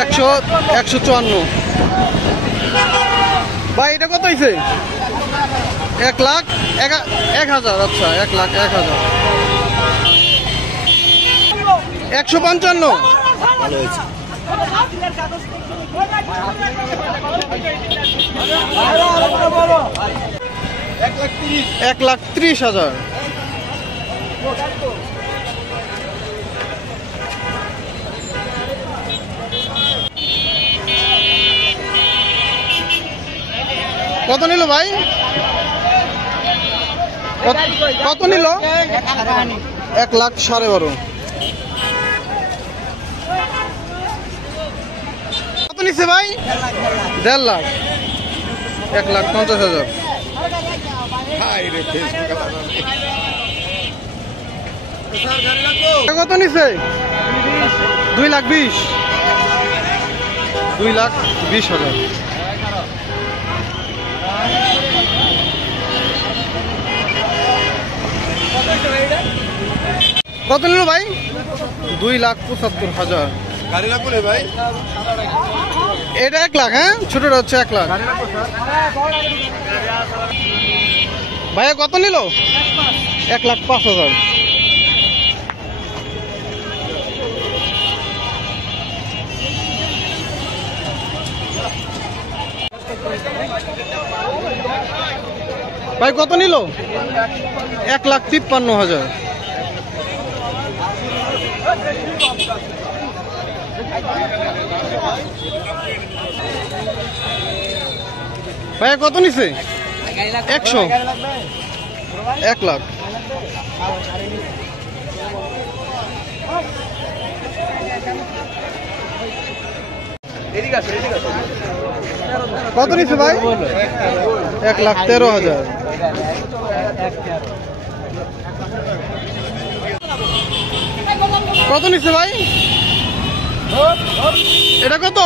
154 ভাই এটা কত হয়েছে? 1,01,000। আচ্ছা 1,01,000। 155 ভালো হয়েছে। 1,30,000। কত নিল ভাই? কত নিল? 1,12,500। কত নিচ্ছে ভাই? 1.5 লাখ। 1,50,000। কত নিচ্ছে? 2,20,000। 2,20,000। কত নিল ভাই? 2,75,000। গাড়ি লাগবে না ভাই? এটা 1 লাখ। হ্যাঁ ছোটটা হচ্ছে 1 লাখ। ভাইয়া কত নিল? 1,05,000। ভাই কত নিল? 1,53,000। ভাইয়া কত নিছে? 100। 1 লাখ। কত নিছে ভাই? 1,13,000। কত নিছে ভাই? এটা কত?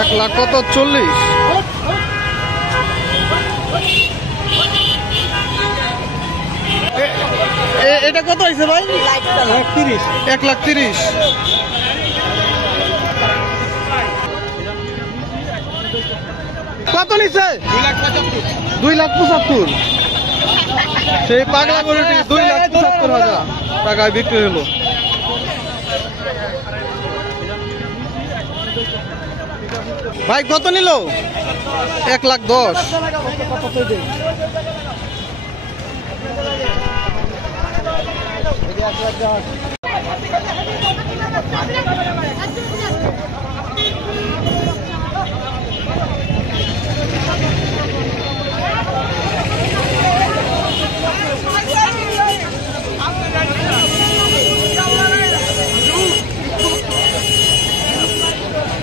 1,40,000। এটা কত হয়েছে ভাই? 1,30,000। কত নিচ্ছে? 2,75,000। সেই পাগলা গরুটি 2,75,000 টাকায় বিক্রি হলো। ভাই কত নিল? 1,10,000।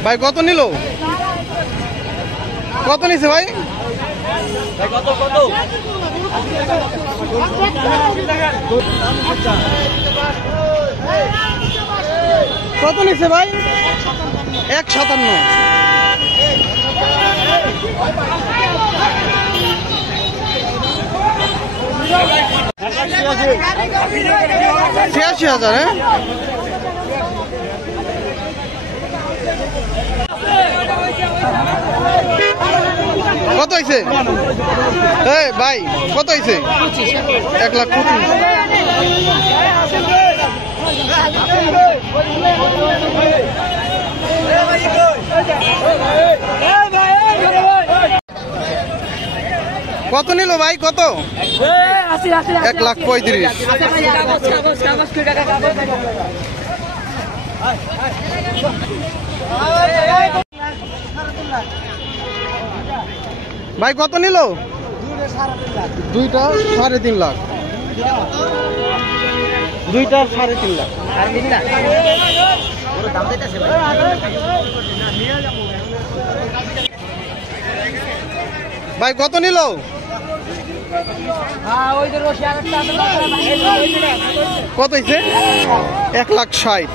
ভাই কত নিল? কত নিছে ভাই? কত নিছে ভাই? 1,57। 86,000। হ্যাঁ কত হয়েছে? ভাই কত হয়েছে? 1,25,000। কত নিল ভাই? কত? 1,35,000। ভাই কত নিল? 2টা 3.5 লাখ। 2টা 3.5 লাখ। ভাই কত নিল? কত হয়েছে? 1,60,000।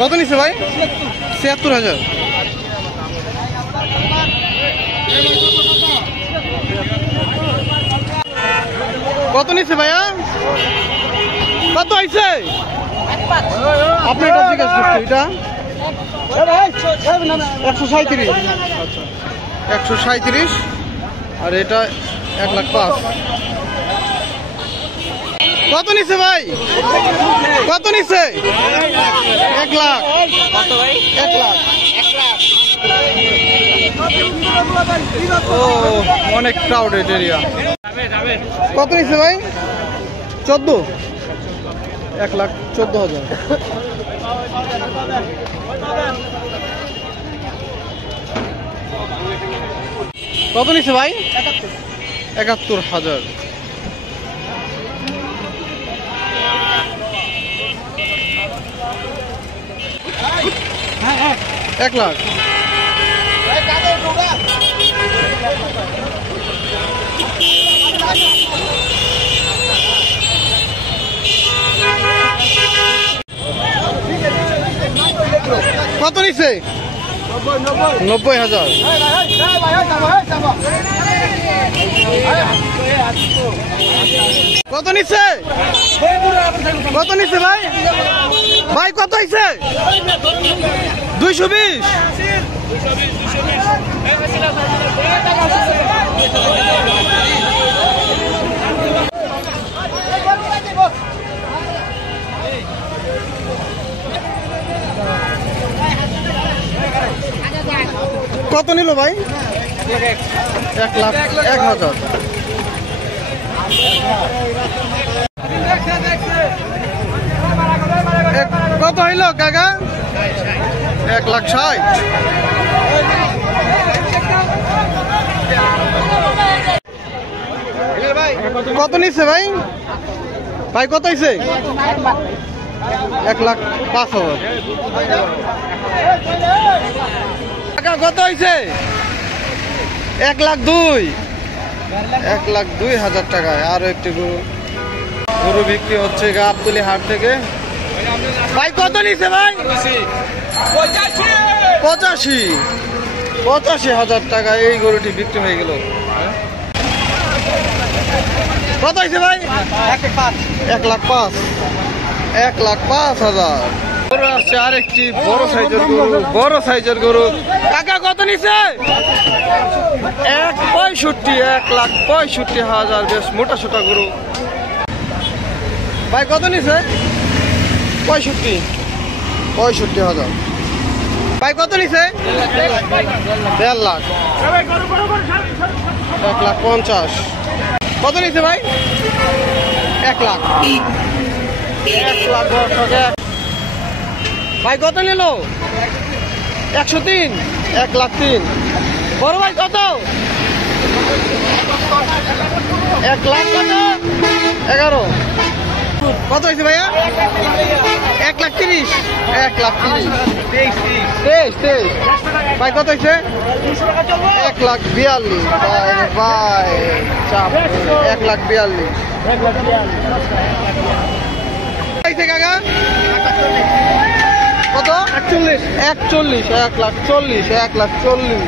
কত নিচ্ছে ভাই? ৭৬,০০০। কত নিচ্ছে ভাইয়া? কত হয়েছে? আপনি এটা জিজ্ঞেস করছেন, এটা 137। আচ্ছা 137 আর এটা 1,05,000। কত নিচ্ছে ভাই? কত নিচ্ছে? 1 লাখ। 1 লাখ। ও অনেক ক্রাউডেড এরিয়া। কত নিচ্ছে ভাই? 14। 1,14,000। কত নিচ্ছে ভাই? 71,000। এক লাখ। কত নিচ্ছে? 90,000। কত নিচ্ছে? কত নিচ্ছে ভাই? ভাই কত হয়েছে? 220। কত নিল ভাই? 1,01,000। কত হইল কাকা? 1,60,000। কত নিচ্ছে ভাই? ভাই কত হয়েছে? 1,05,000। টাকা কত হয়েছে? 1,02,000। 1,02,000 টাকায় আরো একটি গরু বিক্রি হচ্ছে গাবতলী হাট থেকে। ভাই কত নিচ্ছে ভাই? 85,000 টাকা এই গরুটি বিক্রি হয়ে গেল। কত হয়েছে ভাই? 1,05,000। 1,05,000 গরু আসছে আরেকটি বড় সাইজের গরু। বড় সাইজের গরু কাকা কত নিচ্ছে? 1,65,000। বেশ মোটা সোটা গরু। ভাই কত নিচ্ছে? 65,000। ভাই কত নিচ্ছে? 1.5 লাখ। 1,50,000। কত নিচ্ছে ভাই? 1 লাখ। 1,10,000 টাকা। ভাই কত নিল? 103। 1,03,000। বড় ভাই কত? 1 লাখ কত? 11। কত হয়েছে ভাইয়া? 1,30,000। 1,30,000। 23। ভাই কত হয়েছে? 1,42,000। ভাই চাপ 1,42,000। কাকা কত? 41। 1,40,000। 1,40,000। 1,40,000।